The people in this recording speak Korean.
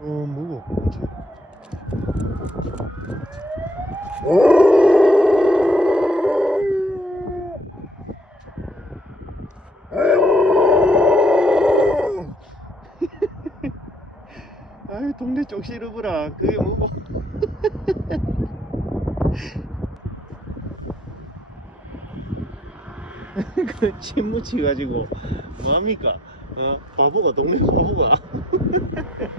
무거워. 그렇지. 아유, 동네 쪽시르브라. 그게 뭐고. 그 침 묻혀가지고 뭐합니까? 바보가, 동네 바보가.